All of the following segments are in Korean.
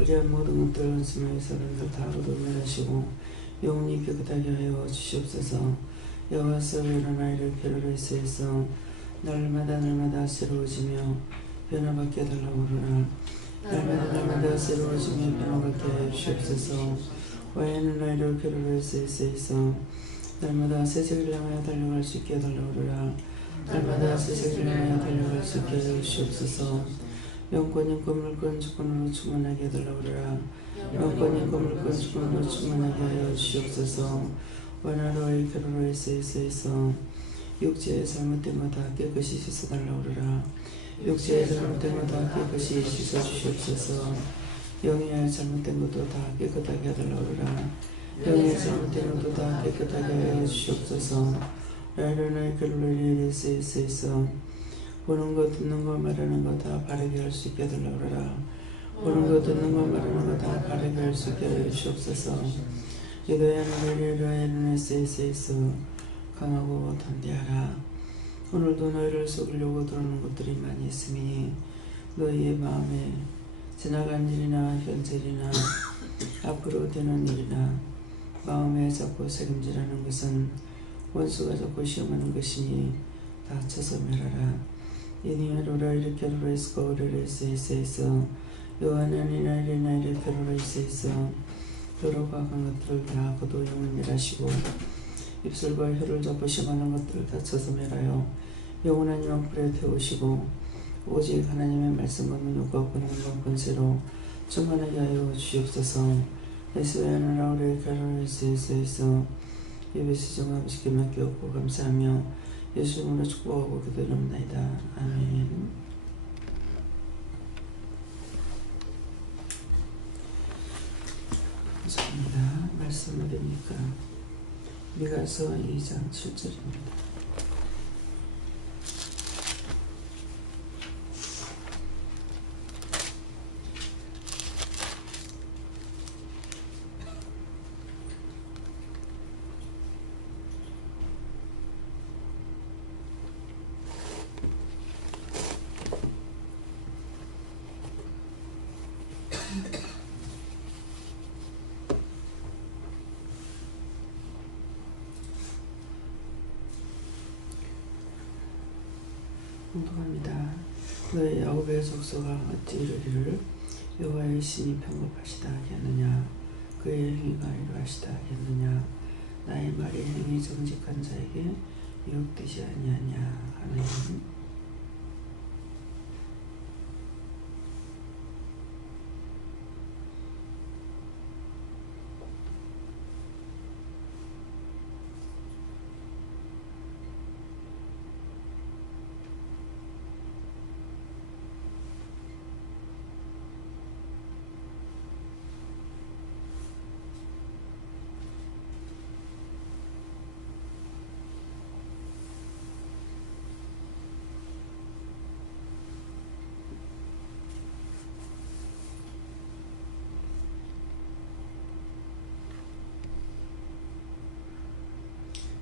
그리한 모든 것들 원수명에서 런들 다 거두매하시고 영원히 깨끗하게 하여 주시옵소서. 여호와께서 일어나이를 괴로를 세서 날마다 새로워지며 변화받게 달라고 그러나 날마다 새로워지며 변화받게 하여 주시옵소서. 와인은 나이를 괴로를 세서 날마다 새색을 향하여 달려갈 수 있게 해달라고 그러나 날마다 새색을 향하여 달려갈 수 있게 하여 주시옵소서. 영권인 건물권 주권으로 충만하게 해달라고 그러나 영권인 건물권 주권으로 충만하게 하여 주시옵소서. 원하로의 괴로로의 세에서 육체의 잘못된 것 다 깨끗이 씻어달라고 그러나 육체의 잘못된 것 다 깨끗이 씻어주시옵소서. 영의 잘못된 것도 다 깨끗하게 해달라고 그러나 영의 잘못된 것도 다 깨끗하게 하여 주시옵소서. 라이로나의 괴로로의 세에서 보는 것, 듣는 것, 말하는 것 다 바르게 할 수 있게 해달라고 그러나 보는 것, 듣는 것, 말하는 것 다 바르게 할 수 있게 하여 주시옵소서. 여도야는 세에서 강하고 담대하라. 오늘도 너희를 속이려고 들어오는 것들이 많이 있으니 너희의 마음에 지나간 일이나 현재일이나 앞으로 되는 일이나 마음에 자꾸 새김질하는 것은 원수가 자꾸 시험하는 것이니 다 쳐서 멸하라. 이니아로라 이렇게 로레스코 오레레스에서 요하나니나 이레나이레 페로레스에서 혀로 과한 것들을 다 거두 영을 멸하시고 입술과 혀를 잡고 심하는 것들을 다 쳐서 멸하여 영원한 영불에 태우시고 오직 하나님의 말씀과 능력과 권능과 권세로 충만하게 하여 주시옵소서. 에스웨아는 라우레 카로레스에서 예배시 정 아버지께 맡겨오고 감사하며 예수 이름으로 축복하고 기도드립니다. 아멘. 감사합니다. 말씀 어디입니까? 미가서 2장 7절입니다. 공독합니다. 너의 야곱의 족속아 어찌 이르기를 여호와의 신이 평급하시다 하겠느냐. 그의 행위가 이러하시다 하겠느냐. 나의 말이 행위 정직한 자에게 유혹되지 아니하냐. 아멘.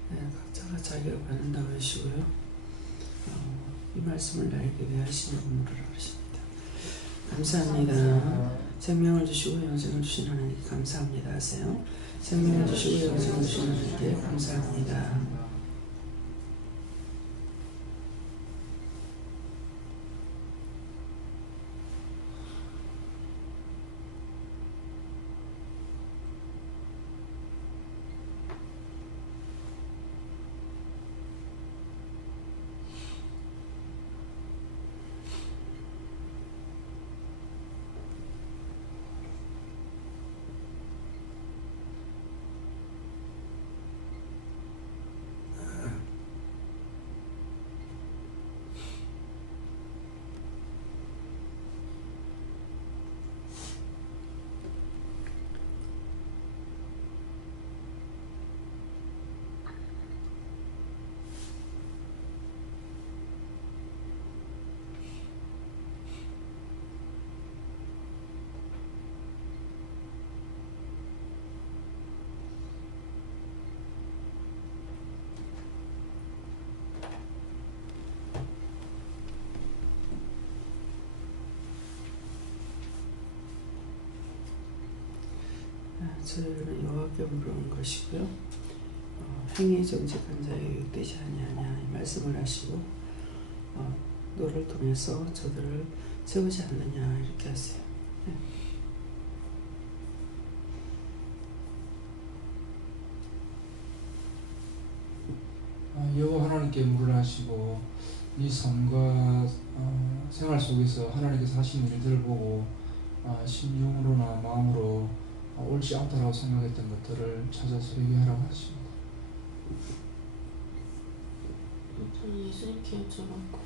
각자가 자기가 받는다고 하시고요. 이 말씀을 나에게 왜 하시냐고 물으라 그러십니다. 감사합니다. 생명을 주시고 영생을 주신 하나님께 감사합니다 하세요. 생명을 주시고 영생을 주신 하나님께 감사합니다. 저희는 여호와께 부르는 것이고요. 행위 정직한 자에 유익되지 아니하냐 이 말씀을 하시고 너를 통해서 저들을 세우지 않느냐 이렇게 하세요. 네. 여호와 하나님께 물을 하시고 이 삶과 생활 속에서 하나님께서 하시는 일들을 보고 심령으로나 마음으로 옳지 않다라고 생각했던 것들을 찾아서 회개하라고 하십니다. 저는 예수님께 여쭤봤고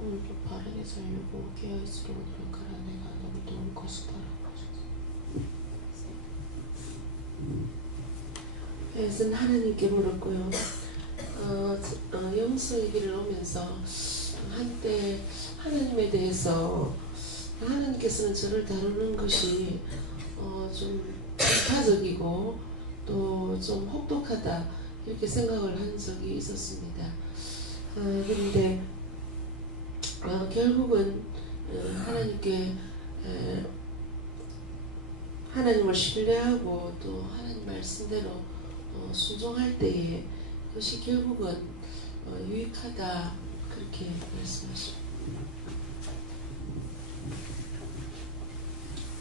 오늘도 바르게 살려고 깨어있으려고 노력하라 내가 너를 도울 것을 바라고 하셨어요. 그래서 하나님께 물었고요. 영성 얘기를 오면서 한때 하나님에 대해서 하나님께서는 저를 다루는 것이 좀 비파적이고 또 좀 혹독하다 이렇게 생각을 한 적이 있었습니다. 그런데 결국은 하나님께 하나님을 신뢰하고 또 하나님 말씀대로 순종할 때에 그것이 결국은 유익하다 그렇게 말씀하십니다.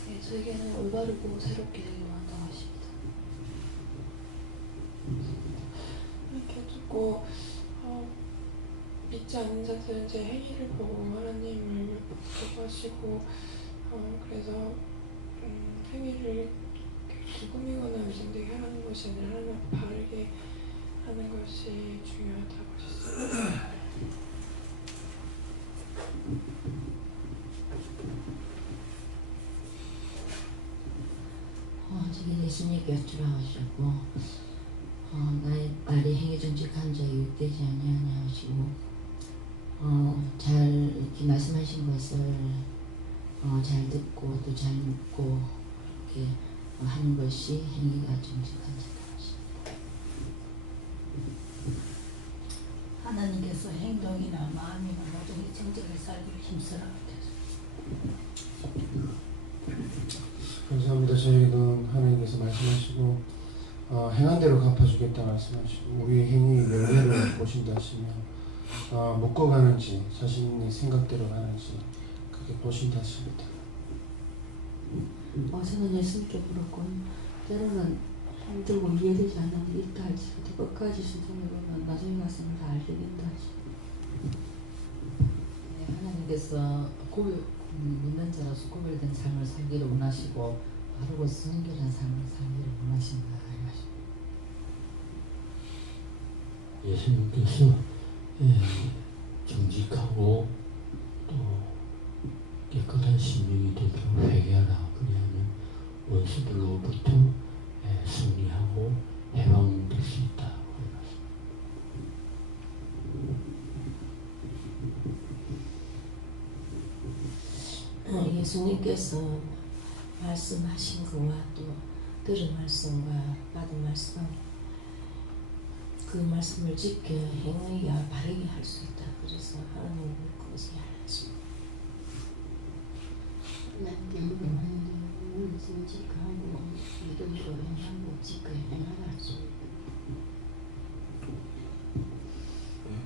네, 저에게는 올바르고 새롭게 되길 원한다고 하십니다. 이렇게 듣고 믿지 않는 자들은 제 행위를 보고 하나님을 보고하시고 그래서 행위를 꾸미거나 위장되게 하는 것이 아니라 하나님 앞에 바르게 하는 것이 중요하다고 하셨습니다. 저기 예수님께 여쭈라 하셨고 나의 행위 정직한 자에 유익되지 아니하냐 하시고 잘 이렇게 말씀하신 것을 잘 듣고 또 잘 묻고 이렇게 하는 것이 행위가 정직한 자다 하십니다. 하나님께서 행동이나 마음이나 모든 정직하게 살기를 힘쓰라 감사합니다. 저희는 하나님께서 말씀하시고 행한 대로 갚아주겠다 말씀하시고 우리의 행위 명예를 보신다 하시며 묶어가는지 자신의 생각대로 가는지 그게 보신다 하십니다. 저는 예수님께 물었고 때로는 힘들고 이해되지 않는 일이 있다 할지라도 끝까지 순종해보면 나중에 가서는 다 알게 된다 하십니다. 네, 하나님께서 믿는 자로서 구별된 삶을 살기를 원하시고 바르고 순결한 삶을 살기를 원하신다 하십니다. 예수님께서 정직하고 또 깨끗한 심령이 되도록 회개하라. 그리하면 원수들로부터 승리하고 해방될 수 있다. 예수님께서 말씀하신 것과 또 들은 말씀과 받은 말씀 그 말씀을 지켜 행위가 바르게 할 수 있다. 그래서 하나님을 그것을 알았습니다. 하나님은 정직하고 믿음으로 행하고 지켜 행하라 할 수 있다.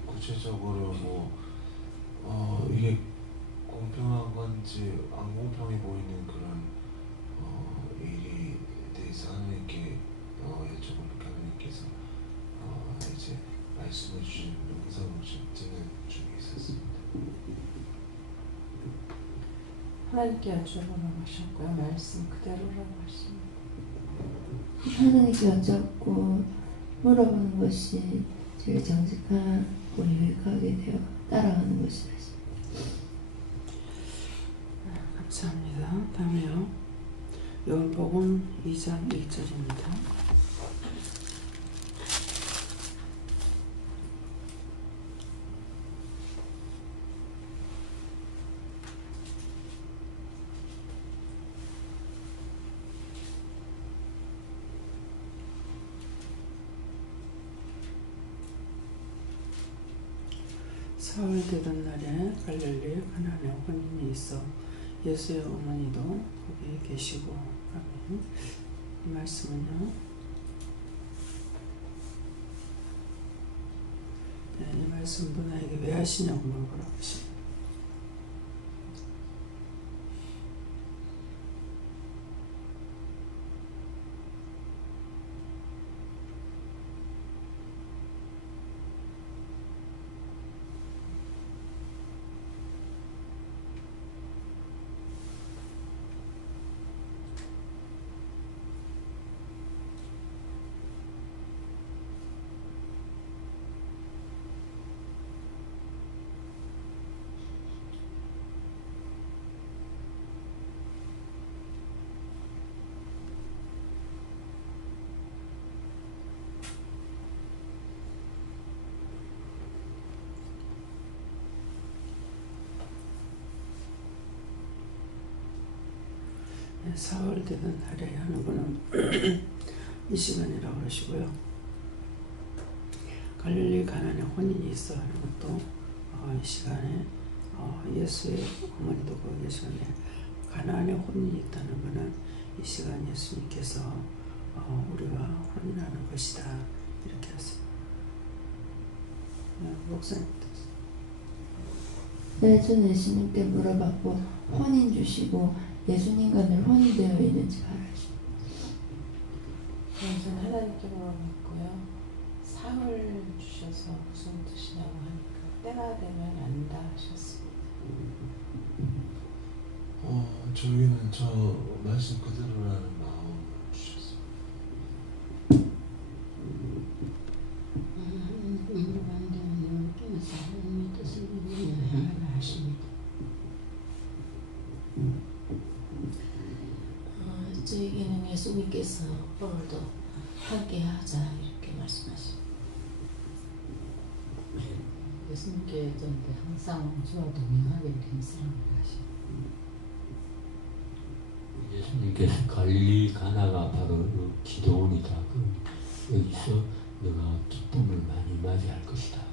구체적으로 이게 공평한 건지 안 공평해 보이는 그런 일에 대해서 하나님께 여쭤보니까 하나님께서 이제 말씀해 주신 영상을 좀 듣는 중에 있었습니다. 하나님께 여쭤보라고 하셨고요. 말씀 그대로라고 하십니다. 하나님께 여쭙고 물어보는 것이 제일 정직하고 유익하게 되어 따라가는 것이다. 감사합니다. 다음에요. 요한복음 2장 1절입니다. 사흘 되던 날에 갈릴리 가나안에 혼인이 있어 예수의 어머니도 거기에 계시고 아멘. 이 말씀은요. 네, 이 말씀 누나에게 왜 하시냐고 물어보라고 하시네요. 네, 4월 되는 달에 하는 거는 이 시간이라고 그러시고요. 갈릴리 가나안에 혼인이 있어 하는 것도 이 시간에 예수의 어머니도 거기 계시는데 가나안에 혼인이 있다는 것은 이 시간 예수님께서 우리와 혼인하는 것이다 이렇게 하세요. 네, 목사님. 네, 저는 예수님께 물어봤고 혼인 주시고 예수님과 늘 혼인되어 있는지 알아주십니다. 저는 하나님께 물어봤고요. 상을 주셔서 무슨 뜻이냐고 하니까 때가 되면 안다 하셨습니다. 저희는 저 말씀 그대로라는 마음을 주셨습니다. 물어봤는데 깨어서 하나님의 뜻을 행하라 하십니다. 저에게는 예수님께서 오늘도 함께 하자 이렇게 말씀하십니다. 예수님께 저한테 항상 저와 동행하기를 힘쓰라고 하십니다. 예수님께서 갈릴리 가나가 바로 그 기도원이다. 여기서 너가 기쁨을 많이 맞이할 것이다.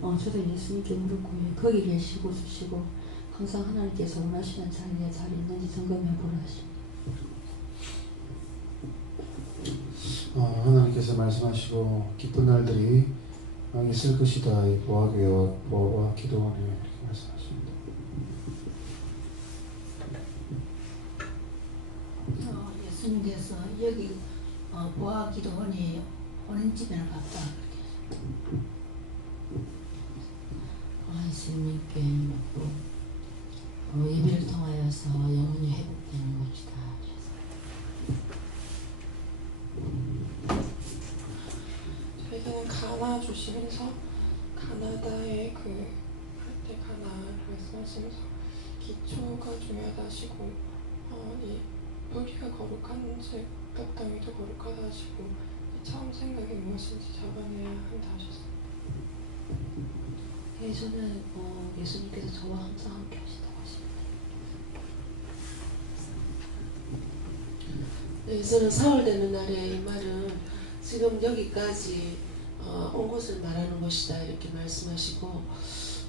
저도 예수님께 물었고요. 거기 계시고 주시고 항상 하나님께서 원하시는 자리에 잘 있는지 점검해 보라 하십니다. 하나님께서 말씀하시고 기쁜 날들이 있을 것이다. 이 보아와 기도원에 이렇게 말씀하십니다. 예수님께서 여기 보아 기도원이 혼인집에를 갔다 그렇게 예수님께 예배를 통하여서 영혼이 회복되는 것이다. 저에게는 가나 주시면서 가나다의 할때 가나를 말씀하시면서 기초가 중요하다 하시고 이 우리가 거룩한 즉 떡덩이도 거룩하다 하시고 처음 생각이 무엇인지 잡아내야 한다 하셨습니다. 네, 저는 예수님께서 저와 항상 함께 하시다고 하십니다. 네, 저는 4월 되는 날에 이 말은 지금 여기까지 온 것을 말하는 것이다 이렇게 말씀하시고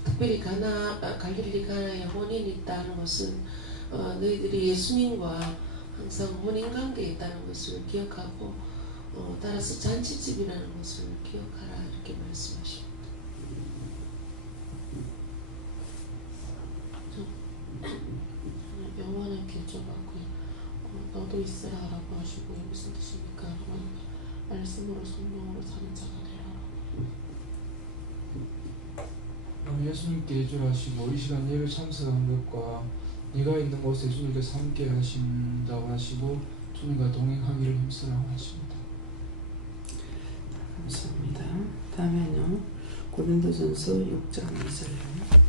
특별히 갈릴리 가나에 혼인이 있다는 것은 너희들이 예수님과 항상 혼인관계에 있다는 것을 기억하고 따라서 잔치집이라는 것을 기억하라 이렇게 말씀하십니다. 영원하게 여쭤봤고요. 너도 있어야 라고 하시고 이게 무슨 뜻입니까? 말씀으로 성령으로 사는 자가 되라. 예수님께 예절하시고 이 시간 예배 참석한 것과 네가 있는 곳에 주님께서 함께 하신다고 하시고 주님과 동행하기를 힘쓰라고 하십니다. 감사합니다. 다음에는요. 고린도전서 6장 2절로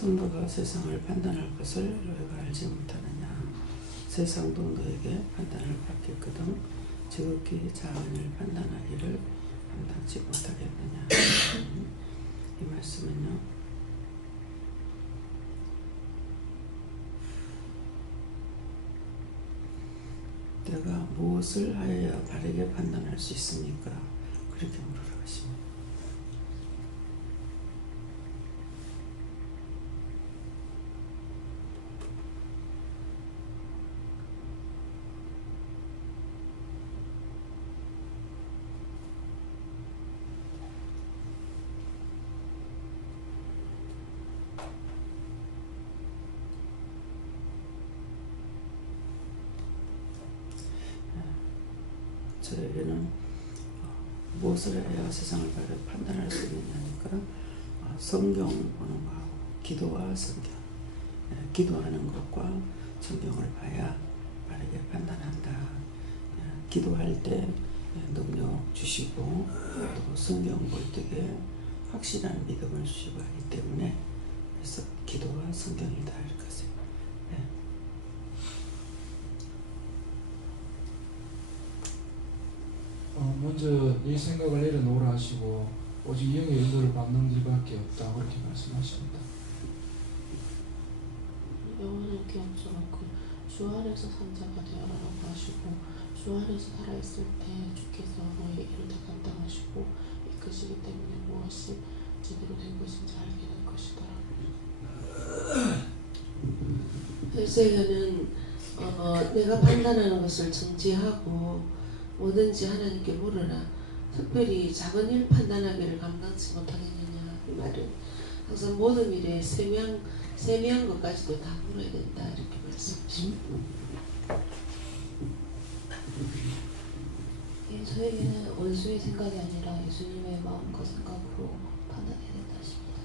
성도가 세상을 판단할 것을 너희가 알지 못하느냐. 세상도 너에게 판단을 받겠거든 지극히 작은 일 판단하기를 감당치 못하겠느냐. 이 말씀은요, 내가 무엇을 하여야 바르게 판단할 수 있습니까? 그렇게 물으라고 하십니다. 저에게는 무엇을 해야 세상을 바르게 판단할 수 있느냐니까 성경 보는 거하고 기도와 성경, 기도하는 것과 성경을 봐야 바르게 판단한다. 기도할 때 능력 주시고 또 성경 볼 때에 확실한 믿음을 주시고 하기 때문에 그래서 기도와 성경이다 이렇게 하세요. 먼저 이 생각을 내려놓으라 하시고 오직 영의 인도를 받는 길밖에 없다 그렇게 말씀하십니다. 영원한 기억처럼 주 안에서 산자가 되어라라고 하시고 주 안에서 살아있을 때 주께서 너의 일을 다 감당하시고 이끄시기 때문에 무엇이 제대로 된 것인지 알게 될 것이다. 헬세가는 내가 판단하는 것을 정지하고 뭐든지 하나님께 물으라. 특별히 작은 일 판단하기를 감당치 못하겠느냐. 이 말은 항상 모든 일에 세미한 것까지도 다 물어야 된다 이렇게 말씀하십니다. 저에게는 원수의 생각이 아니라 예수님의 마음과 생각으로 판단해야 된다 하십니다.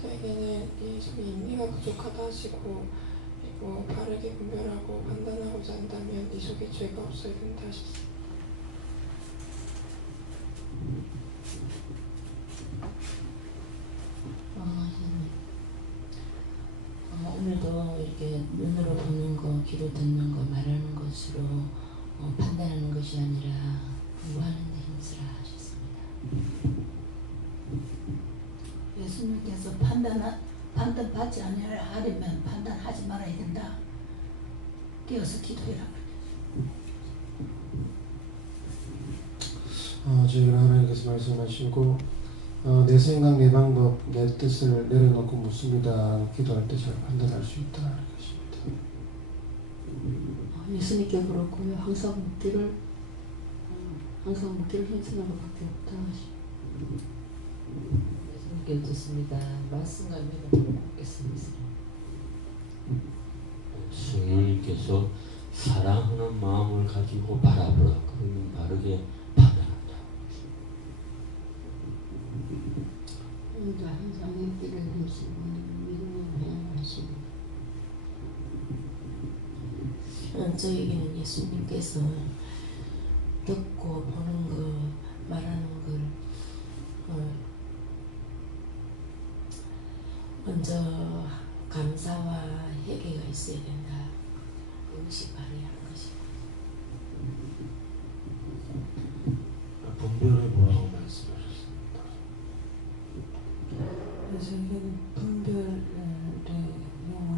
저에게는 예수님이 인내가 부족하다 하시고 그리고 바르게 분별하고 판단하고자 한다면 네 속에 죄가 없어야 된다 하셨습니다. 오늘도 이렇게 눈으로 보는 거, 귀로 듣는 거, 말하는 것으로 판단하는 것이 아니라 공부하는 데 힘쓰라 하셨습니다. 예수님께서 판단받지 않으려면 판단하지 말아야 된다. 깨어서 기도해라. 저희가 하나님께서 말씀하시고 내 생각, 내 방법, 내 뜻을 내려놓고 묻습니다. 기도할 때 잘 판단할 수 있다. 하십니다. 예수님께 그렇고요. 항상 묵기를 현신하는 것밖에 없다 하십니다. 예수님께 듣습니다. 말씀과 믿음으로 걷겠습니다. 성령님께서 사랑하는 마음을 가지고 바라보라. 그러면 바르게 판단한다. 오늘도 항상 행기를 힘쓰고 믿음을 행하십니다. 저에게는 예수님께서 듣고 보는 것, 말하는 걸 먼저 감사와 회개가 있어야 된다. 그것이 바르게 하는 것입니다. 분별해 보라고 말씀하셨습니다. 저에게는 분별의 영을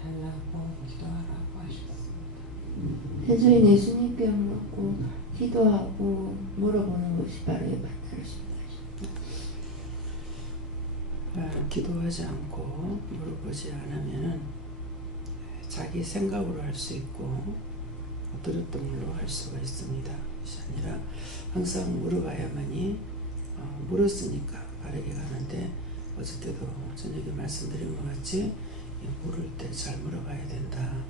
달라고 기도하라고 하셨습니다. 해주인 예수님께 묻고 기도하고 물어보는 것이 바르게 판단할 수 있다. 기도하지 않고 물어보지 않으면은 자기 생각으로 할 수 있고 들었던 물로 할 수가 있습니다. 그것이 아니라 항상 물어봐야만이 물었으니까 바르게 가는데 어저께도 저녁에 말씀드린 것 같이 물을 때 잘 물어봐야 된다.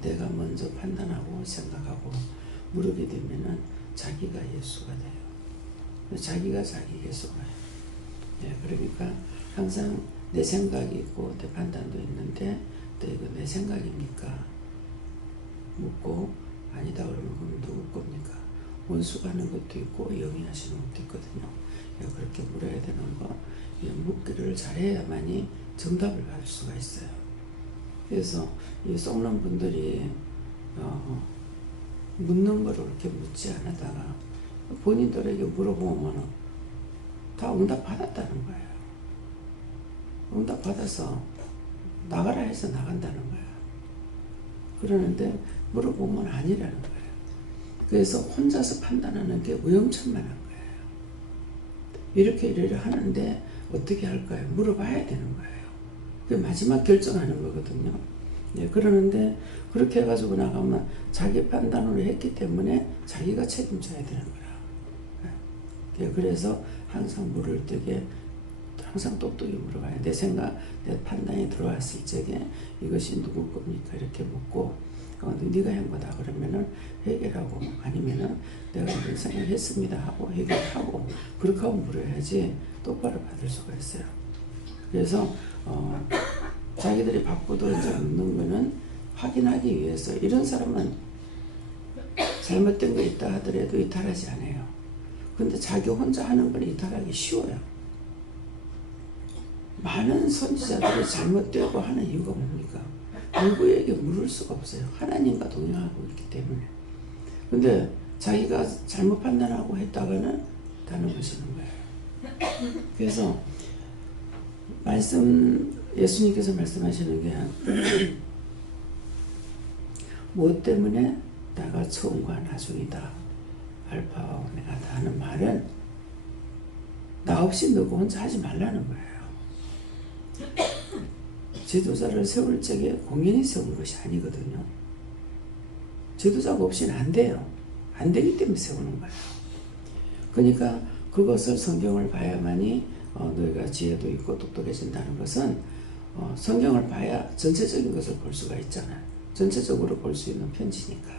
내가 먼저 판단하고 생각하고 물으게 되면은 자기가 예수가 돼요. 자기가 자기 예수가 해요. 그러니까 항상 내 생각이 있고 내 판단도 있는데 또 이거 내 생각입니까? 묻고 아니다 그러면 그럼 누구 겁니까? 원수가 하는 것도 있고 영이 하시는 것도 있거든요. 그렇게 물어야 되는 거 묻기를 잘해야만이 정답을 받을 수가 있어요. 그래서 이 속는 분들이 묻는 거를 그렇게 묻지 않았다가 본인들에게 물어보면 다 응답 받았다는 거예요. 응답 받아서 나가라 해서 나간다는 거예요. 그러는데 물어보면 아니라는 거예요. 그래서 혼자서 판단하는 게 위험천만한 거예요. 이렇게 하는데 어떻게 할까요? 물어봐야 되는 거예요. 그게 마지막 결정하는 거거든요. 네, 그러는데 그렇게 해가지고 나가면 자기 판단으로 했기 때문에 자기가 책임져야 되는 거라. 네, 그래서 항상 물을 때게 항상 똑똑히 물어봐요. 내 생각, 내 판단이 들어왔을 적에 이것이 누구 겁니까? 이렇게 묻고 네가 한 거다 그러면은 해결하고 아니면은 내가 이런 생각했습니다 하고 해결하고 그렇게 하고 물어야지 똑바로 받을 수가 있어요. 그래서 자기들이 받고도 이제 묻는 거는 확인하기 위해서 이런 사람은 잘못된 거 있다 하더라도 이탈하지 않아요. 근데 자기 혼자 하는 건 이탈하기 쉬워요. 많은 선지자들이 잘못되고 하는 이유가 뭡니까? 누구에게 물을 수가 없어요. 하나님과 동행하고 있기 때문에. 근데 자기가 잘못 판단하고 했다가는 다 넘어지는 거예요. 그래서 예수님께서 말씀하시는 게 무엇 때문에 나가 처음과 나중이다. 알파와 오메가다 하는 말은 나 없이 너가 혼자 하지 말라는 거예요. 지도자를 세울 적에 공연히 세운 것이 아니거든요. 지도자가 없이는 안 돼요. 안 되기 때문에 세우는 거예요. 그러니까 그것을 성경을 봐야만이 너희가 지혜도 있고 똑똑해진다는 것은 성경을 봐야 전체적인 것을 볼 수가 있잖아요. 전체적으로 볼 수 있는 편지니까.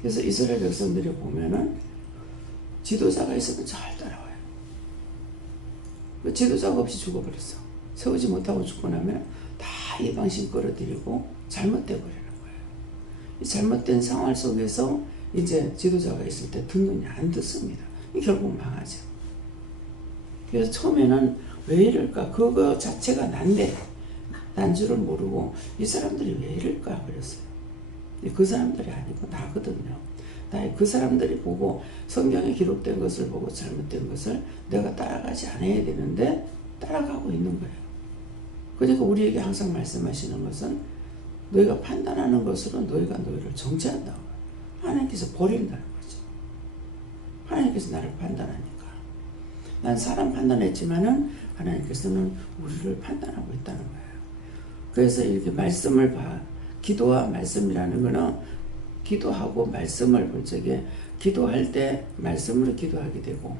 그래서 이스라엘 백성들이 보면은 지도자가 있으면 잘 따라와요. 지도자가 없이 죽어버렸어. 세우지 못하고 죽고 나면 다 이방신 끌어들이고 잘못돼 버리는 거예요. 이 잘못된 상황 속에서 이제 지도자가 있을 때 듣느냐 안 듣습니다. 결국 망하죠. 그래서 처음에는 왜 이럴까? 그거 자체가 난 줄을 모르고 이 사람들이 왜 이럴까 그랬어요. 그 사람들이 아니고 나거든요. 그 사람들이 보고 성경에 기록된 것을 보고 잘못된 것을 내가 따라가지 않아야 되는데 따라가고 있는 거예요. 그러니까 우리에게 항상 말씀하시는 것은 너희가 판단하는 것으로 너희가 너희를 정죄한다고. 하나님께서 버린다는 거죠. 하나님께서 나를 판단하니까. 난 사람 판단했지만은 하나님께서는 우리를 판단하고 있다는 거예요. 그래서 이렇게 말씀을 기도와 말씀이라는 거는 기도하고 말씀을 볼 적에 기도할 때 말씀으로 기도하게 되고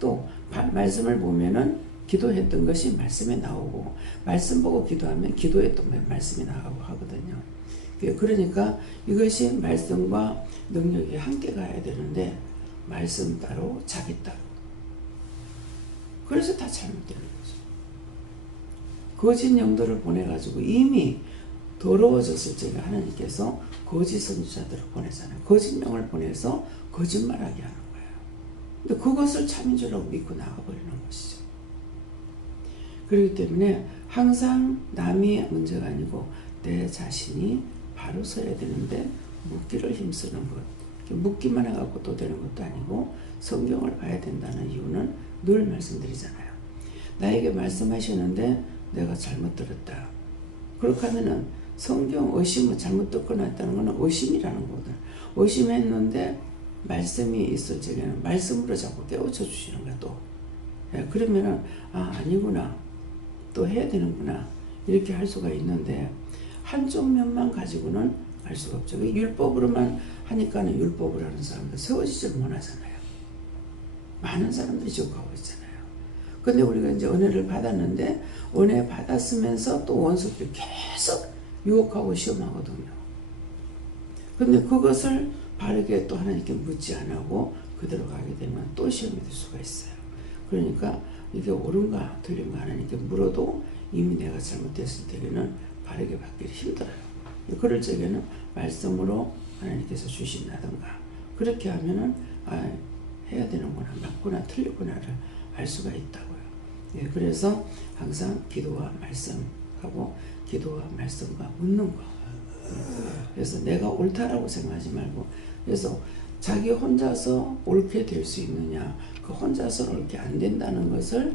또 말씀을 보면은 기도했던 것이 말씀에 나오고 말씀 보고 기도하면 기도에 또 말씀이 나가고 하거든요. 그러니까 이것이 말씀과 능력이 함께 가야 되는데 말씀 따로 자기 따로. 그래서 다 잘못되는 거죠. 거짓 영들을 보내가지고 이미 더러워졌을 적에 하나님께서 거짓 선지자들을 보내잖아요. 거짓 영을 보내서 거짓말하게 하는 거예요. 근데 그것을 참인 줄 알고 믿고 나가버리는 것이죠. 그렇기 때문에 항상 남이 문제가 아니고 내 자신이 바로 서야 되는데 묻기를 힘쓰는 것. 묻기만 해갖고 또 되는 것도 아니고 성경을 봐야 된다는 이유는 늘 말씀드리잖아요. 나에게 말씀하시는데 내가 잘못 들었다. 그렇게 하면은 성경 의심을 잘못 듣거나 했다는 것은 의심이라는 거거든. 의심했는데 말씀이 있을 적에는 말씀으로 자꾸 깨우쳐 주시는 거야 또. 그러면은 아니구나. 또 해야 되는구나. 이렇게 할 수가 있는데 한쪽 면만 가지고는 알 수가 없죠. 율법으로만 하니까는 율법을 하는 사람들 세워지질 못하잖아요. 많은 사람들이 지옥하고 있잖아요. 근데 우리가 이제 은혜를 받았는데 은혜 받았으면서 또 원수들이 계속 유혹하고 시험하거든요. 근데 그것을 바르게 또 하나님께 묻지 않고 그대로 가게 되면 또 시험이 될 수가 있어요. 그러니까 이게 옳은가 틀린가 하나님께 물어도 이미 내가 잘못됐을 때에는 바르게 받기를 힘들어요. 그럴 적에는 말씀으로 하나님께서 주신다든가 그렇게 하면은 해야 되는구나 맞구나 틀리구나를 알 수가 있다고요. 예, 그래서 항상 기도와 말씀하고 기도와 말씀과 묻는 거. 그래서 내가 옳다라고 생각하지 말고, 그래서 자기 혼자서 옳게 될 수 있느냐, 그 혼자서는 옳게 안 된다는 것을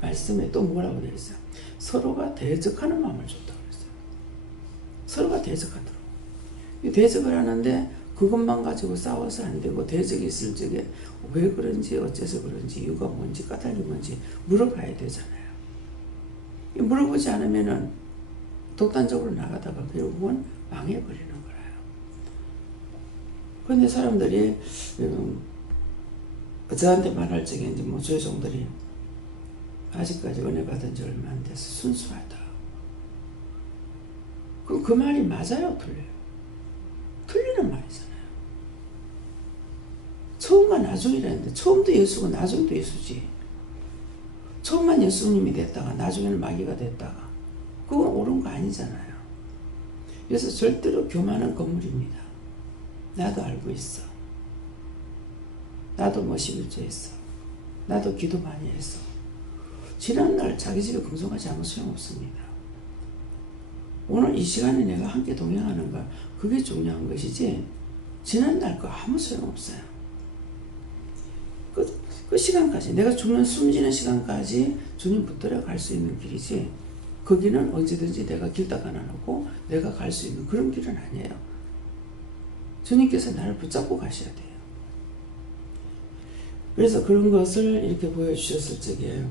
말씀에 또 뭐라고 되어 있어요? 서로가 대적하는 마음을 줬다고 그랬어요. 서로가 대적하도록. 대적을 하는데 그것만 가지고 싸워서 안 되고, 대적이 있을 적에 왜 그런지 어째서 그런지 이유가 뭔지 까닭이 뭔지 물어봐야 되잖아요. 물어보지 않으면은 독단적으로 나가다가 결국은 망해버리는 거예요. 그런데 사람들이 저한테 말할 적에 이제 뭐 조회종들이 아직까지 은혜 받은 지 얼마 안 돼서 순수하다. 그럼 그 말이 맞아요, 틀려요? 틀리는 말이잖아요. 처음과 나중이라는데 처음도 예수고 나중도 예수지. 처음만 예수님이 됐다가 나중에는 마귀가 됐다가 그건 옳은 거 아니잖아요. 그래서 절대로 교만한 건물입니다. 나도 알고 있어. 나도 뭐 11조 했어. 나도 기도 많이 했어. 지난날 자기 집에 금송아지 아무 소용없습니다. 오늘 이 시간에 내가 함께 동행하는가, 그게 중요한 것이지 지난날 거 아무 소용없어요. 그 시간까지, 내가 죽는 숨지는 시간까지 주님 붙들어 갈 수 있는 길이지, 거기는 언제든지 내가 길 닦아놔놓고 내가 갈 수 있는 그런 길은 아니에요. 주님께서 나를 붙잡고 가셔야 돼요. 그래서 그런 것을 이렇게 보여주셨을 적에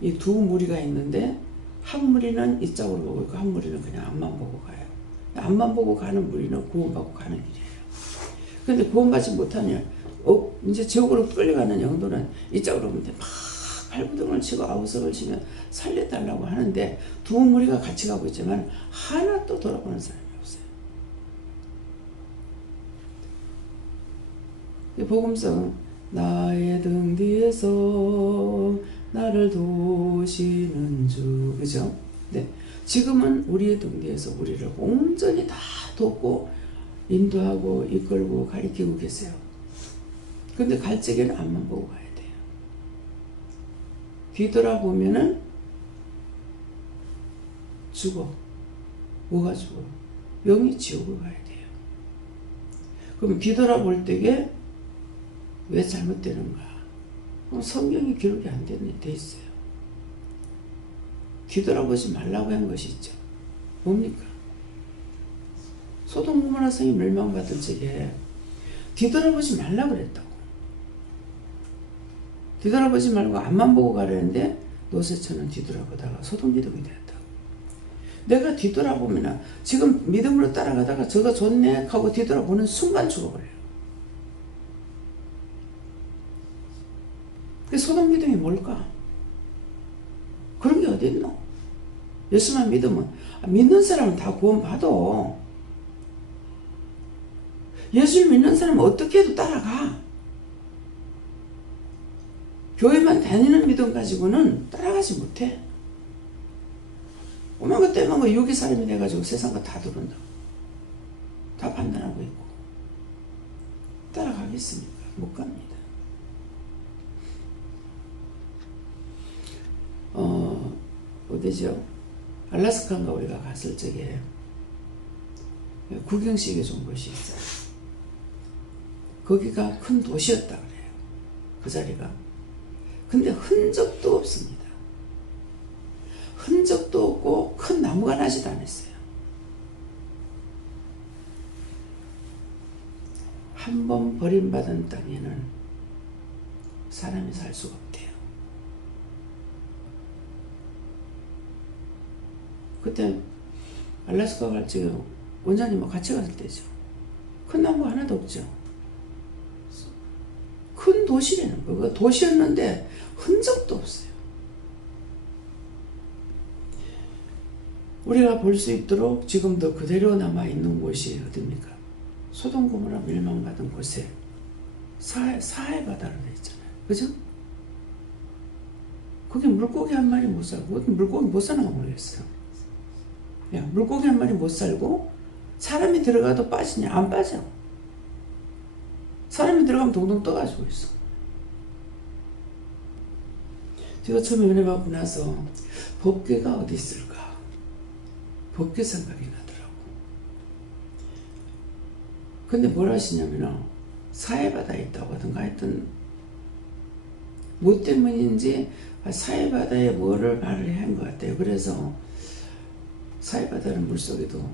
이 두 무리가 있는데, 한 무리는 이쪽으로 보고 있고 한 무리는 그냥 앞만 보고 가요. 앞만 보고 가는 무리는 구원받고 가는 길이에요. 그런데 구원받지 못하면 이제 지옥으로 끌려가는 영도는 이쪽으로 오는데 막 발부둥을 치고 아우성을 치며 살려달라고 하는데, 두 무리가 같이 가고 있지만 하나 또 돌아보는 사람이 없어요. 복음성, 나의 등 뒤에서 나를 도우시는 주, 그죠? 네, 지금은 우리의 등 뒤에서 우리를 온전히 다 돕고 인도하고 이끌고 가리키고 계세요. 근데 갈 적에는 앞만 보고 가야 돼요. 뒤돌아보면은 죽어. 뭐가 죽어? 영이 지옥을 가야 돼요. 그럼 뒤돌아볼 때에 왜 잘못되는가? 성경이 기록이 안 돼 있어요. 뒤돌아보지 말라고 한 것이 있죠. 뭡니까? 소돔 고모라 성이 멸망받을 적에 뒤돌아보지 말라고 그랬다고. 뒤돌아보지 말고 앞만 보고 가려는데 노새처는 뒤돌아보다가 소돔 기둥이 되었다고. 내가 뒤돌아보면 지금 믿음으로 따라가다가 저거 좋네 하고 뒤돌아보는 순간 죽어버려요. 그 소돔 기둥이 뭘까? 그런 게 어디 있노? 예수만 믿으면, 믿는 사람은 다 구원받아. 예수를 믿는 사람은 어떻게 해도 따라가. 교회만 다니는 믿음 가지고는 따라가지 못해. 오만 것 때문에 뭐 유기 사람이 돼가지고 세상 거 다 들은다고. 다 판단하고 있고. 따라가겠습니까? 못 갑니다. 어디죠? 알라스카인가 우리가 갔을 적에 구경식에 준 곳이 있어요. 거기가 큰 도시였다 그래요. 그 자리가. 근데 흔적도 없습니다. 흔적도 없고 큰 나무가 나지도 않았어요. 한 번 버림받은 땅에는 사람이 살 수가 없대요. 그때 알라스카 갈 적에 원장님하고 같이 갔을 때죠. 큰 나무 하나도 없죠. 큰 도시라는 거. 그 도시였는데 흔적도 없어요. 우리가 볼 수 있도록 지금도 그대로 남아있는 곳이 어딥니까? 소돔 고모라 멸망받은 곳에 사해 바다로 되어 있잖아요. 그죠? 거기 물고기 한 마리 못 살고, 물고기 못 사는 거 모르겠어요. 야, 물고기 한 마리 못 살고 사람이 들어가도 빠지냐? 안 빠져. 사람이 들어가면 동동 떠가지고 있어. 제가 처음에 은혜 받고 나서 법궤가 어디 있을까? 법궤 생각이 나더라고. 근데 뭘 하시냐면은 사해바다에 있다고 하던가 하여튼 뭐 때문인지 사해바다에 뭐를 말을 한 것 같아요. 그래서 사해바다는 물속에도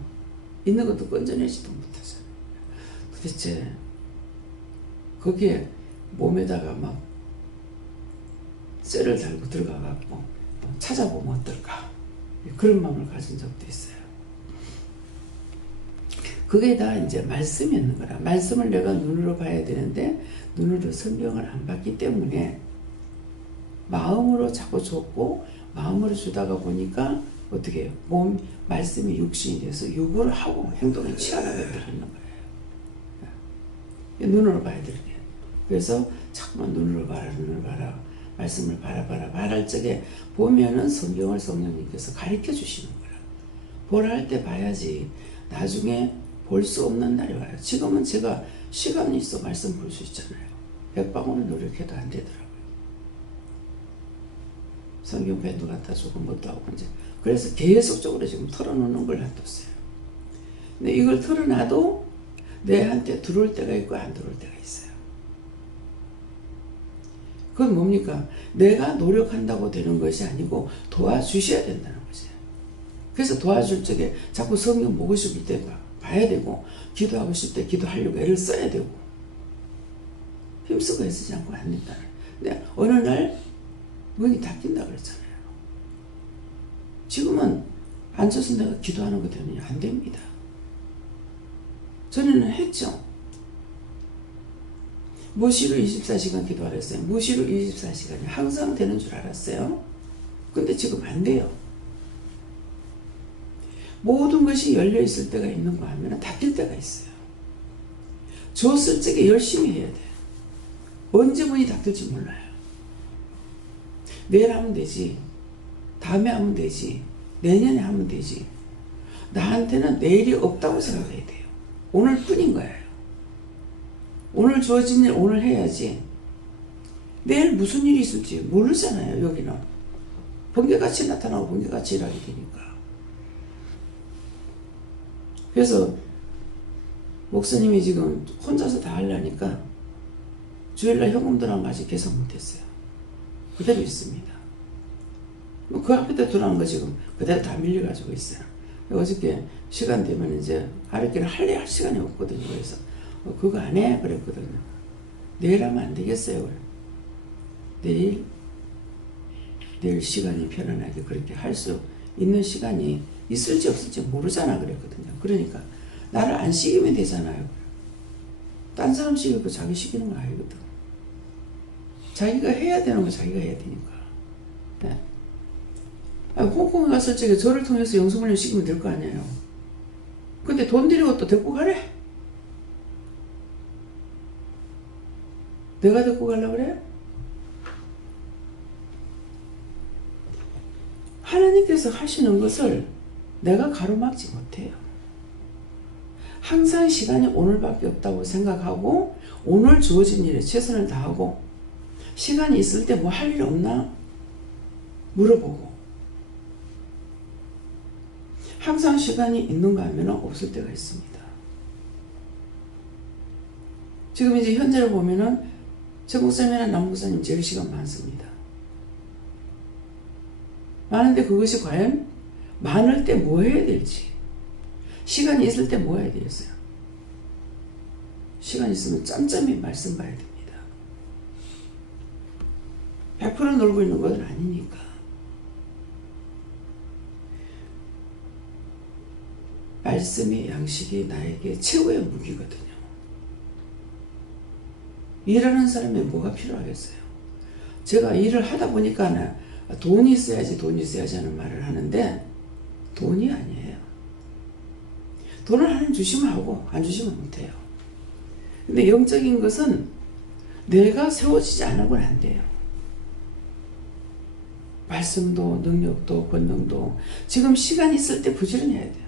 있는 것도 건져내지도 못하잖아요. 도대체 거기에 몸에다가 막 쇠를 달고 들어가갖고 찾아보면 어떨까, 그런 마음을 가진 적도 있어요. 그게 다 이제 말씀이 있는 거라. 말씀을 내가 눈으로 봐야 되는데 눈으로 성경을 안 봤기 때문에 마음으로 자꾸 줬고 마음으로 주다가 보니까 어떻게 해요? 말씀이 육신이 돼서 요구를 하고 행동에 취하게 되는 거예요. 눈으로 봐야 되는 거예요. 그래서 자꾸만 눈으로 봐라, 눈으로 봐라, 말씀을 봐라 할 적에 보면은 성경을 성령님께서 가르쳐 주시는 거라. 보라 할 때 봐야지 나중에 볼 수 없는 날이 와요. 지금은 제가 시간이 있어 말씀 볼 수 있잖아요. 100방울을 노력해도 안 되더라고요. 성경 밴드 갖다 주고 뭣도 하고 이제 그래서 계속적으로 지금 털어놓는 걸 놔뒀어요. 근데 이걸 털어놔도 내한테 들어올 때가 있고 안 들어올 때가 있어요. 그건 뭡니까? 내가 노력한다고 되는 것이 아니고 도와주셔야 된다는 거죠. 그래서 도와줄 적에 자꾸 성경 보고 싶을 때 봐야 되고 기도하고 싶을 때 기도하려고 애를 써야 되고 힘쓰고 애쓰지 않고 안 된다는. 근데 어느 날 문이 닫힌다 그랬잖아요. 지금은 앉아서 내가 기도하는 거 되느냐? 안 됩니다. 전에는 했죠. 무시로 24시간 기도하라 했어요. 무시로 24시간이 항상 되는 줄 알았어요. 근데 지금 안 돼요. 모든 것이 열려 있을 때가 있는 거 하면 닫힐 때가 있어요. 줬을 적에 열심히 해야 돼요. 언제 문이 닫힐지 몰라요. 내일 하면 되지, 다음에 하면 되지, 내년에 하면 되지. 나한테는 내일이 없다고 생각해야 돼요. 오늘 뿐인 거예요. 오늘 주어진 일 오늘 해야지. 내일 무슨 일이 있을지 모르잖아요. 여기는 번개같이 나타나고 번개같이 일하게 되니까. 그래서 목사님이 지금 혼자서 다 하려니까 주일날 현금들하고 아직 계산 못했어요. 그대로 있습니다. 그 앞에다 두라는 거 지금 그대로 다 밀려가지고 있어요. 어저께 시간 되면 이제 아랫길을 할 시간이 없거든요. 그래서 그거 안 해? 그랬거든요. 내일 하면 안 되겠어요. 그래. 내일 시간이 편안하게 그렇게 할 수 있는 시간이 있을지 없을지 모르잖아 그랬거든요. 그러니까 나를 안 시키면 되잖아요. 딴 사람 시키고 자기 시키는 거 아니거든. 자기가 해야 되는 거 자기가 해야 되니까. 네. 홍콩에 갔을 적에 저를 통해서 영성훈련 시키면 될 거 아니에요. 근데 돈 들이고 또 데리고 가래? 내가 데리고 가려고 그래? 하나님께서 하시는 것을 내가 가로막지 못해요. 항상 시간이 오늘밖에 없다고 생각하고 오늘 주어진 일에 최선을 다하고 시간이 있을 때 뭐 할 일 없나? 물어보고 항상 시간이 있는가 하면 없을 때가 있습니다. 지금 이제 현재를 보면은 최 목사님이나 남 목사님 제일 시간 많습니다. 많은데 그것이 과연 많을 때 뭐 해야 될지, 시간이 있을 때 뭐 해야 되겠어요? 시간 있으면 짬짬이 말씀 봐야 됩니다. 100% 놀고 있는 건 아니니까. 말씀의 양식이 나에게 최고의 무기거든요. 일하는 사람이 뭐가 필요하겠어요? 제가 일을 하다 보니까 돈이 있어야지 하는 말을 하는데 돈이 아니에요. 돈을 하나님 주시면 하고 안 주시면 못해요. 근데 영적인 것은 내가 세워지지 않으면 안 돼요. 말씀도 능력도 권능도 지금 시간 있을 때 부지런히 해야 돼요.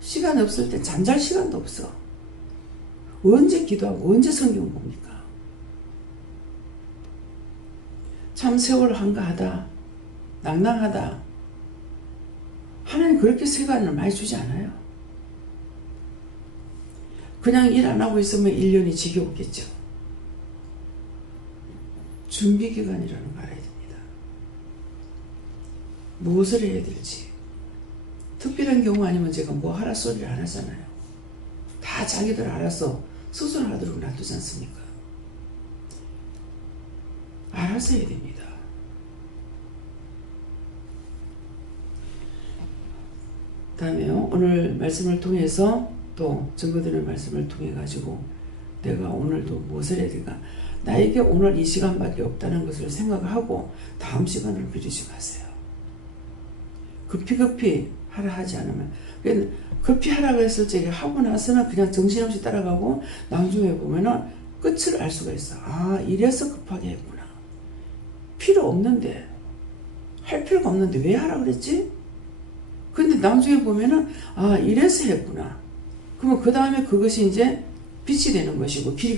시간 없을 때 잠잘 시간도 없어. 언제 기도하고 언제 성경 봅니까? 참 세월 한가하다, 낭낭하다. 하나님 그렇게 세간을 많이 주지 않아요. 그냥 일 안 하고 있으면 1년이 지겨웠겠죠. 준비기간이라는 거 알아야 됩니다. 무엇을 해야 될지. 특별한 경우 아니면 제가 뭐 하라 소리를 안 하잖아요. 다 자기들 알아서 스스로 하도록 놔두지 않습니까? 알아서 해야 됩니다. 다음에요. 오늘 말씀을 통해서 또 증거드리는 말씀을 통해 가지고 내가 오늘도 무엇을 해야 될까? 나에게 오늘 이 시간밖에 없다는 것을 생각하고 다음 시간을 미루지 마세요. 급히 하라 하지 않으면, 급히 하라고 했을 적에 하고 나서는 그냥 정신없이 따라가고 나중에 보면은 끝을 알 수가 있어. 아, 이래서 급하게 했구나. 필요 없는데, 할 필요가 없는데 왜 하라 그랬지? 근데 나중에 보면은 아, 이래서 했구나. 그러면 그 다음에 그것이 이제 빛이 되는 것이고 길이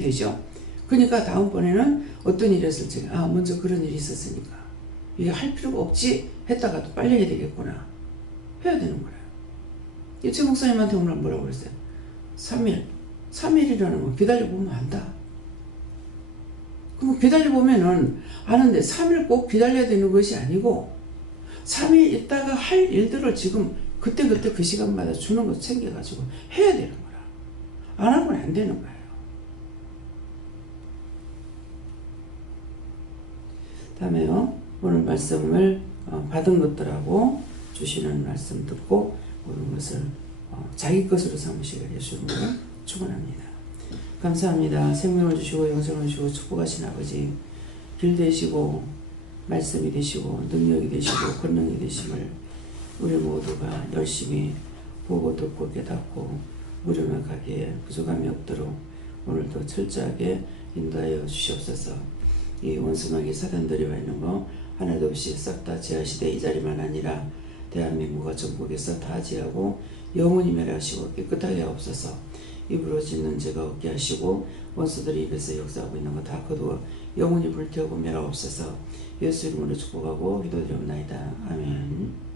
되죠. 그러니까 다음번에는 어떤 일이 있을 적에 아, 먼저 그런 일이 있었으니까 이게 할 필요가 없지 했다가 또 빨리 해야 되겠구나. 해야 되는 거예요. 이채 목사님한테 오늘 뭐라고 그랬어요? 3일이라는 건 기다려보면 안다. 그럼 기다려보면은 아는데 3일 꼭 기다려야 되는 것이 아니고 3일 있다가 할 일들을 지금 그때 그 시간마다 주는 거 챙겨가지고 해야 되는 거라. 안 하고는 안 되는 거예요. 다음에요. 오늘 말씀을 받은 것들하고 주시는 말씀 듣고 모든 것을 자기 것으로 삼으시게 해주는 걸 축원합니다. 감사합니다. 생명을 주시고 영생을 주시고 축복하신 아버지, 길 되시고 말씀이 되시고 능력이 되시고 권능이 되심을 우리 모두가 열심히 보고 듣고 깨닫고 무렴하게 부족함이 없도록 오늘도 철저하게 인도하여 주시옵소서. 이 원수마귀 사단들이 와 있는 거 하나도 없이 싹 다 제하시되 이 자리만 아니라 대한민국과 전국에서 다 제하고 영원히 멸하시고 깨끗하게 하옵소서. 입으로 짓는 죄가 없게 하시고 원수들이 입에서 역사하고 있는 거 다 거두어 영원히 불태우고 멸하옵소서. 예수 이름으로 축복하고 기도드리옵나이다. 아멘.